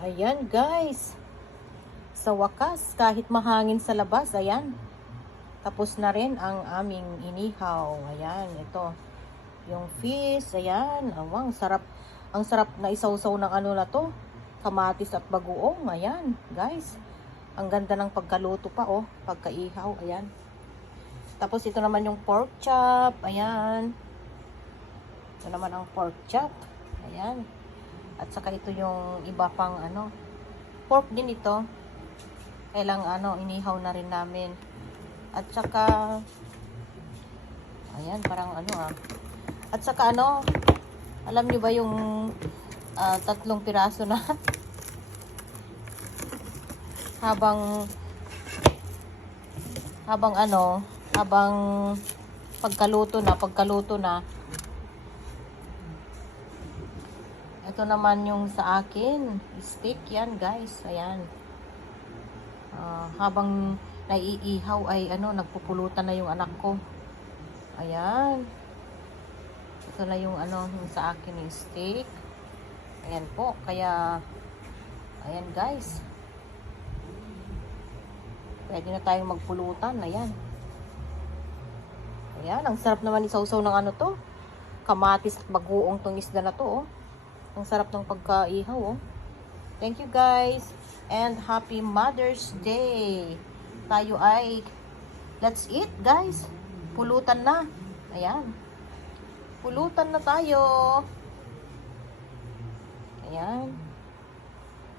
Ayan guys, sa wakas kahit mahangin sa labas, ayan, tapos na rin ang aming inihaw. Ayan, ito yung fish, ayan, awang sarap. Ang sarap na isawsaw ng ano na to, kamatis at bagoong. Ayan guys, ang ganda ng pagkaluto pa, oh, pagkaihaw. Ayan, tapos ito naman yung pork chop. Ayan, ito naman ang pork chop. Ayan, at saka ito yung iba pang ano, pork din ito. Kailang ano, inihaw na rin namin. At saka, ayan, parang ano At saka ano, alam nyo ba yung 3 piraso na habang pagkaluto na. Ito naman yung sa akin, steak yan guys. Ayan. Habang naiihaw ay ano, nagpupulutan na yung anak ko. Ayan. Ito na yung ano, yung sa akin yung steak. Ayan po, kaya ayan guys. Pwede na tayong magpulutan. Ayan. Ayan, ang sarap naman isawsaw ng ano to. Kamatis at bagoong tong isda na to, oh. Ang sarap ng pagkaihaw, oh. Thank you guys. And happy Mother's Day. Tayo ay let's eat guys. Pulutan na. Ayan. Pulutan na tayo. Ayan.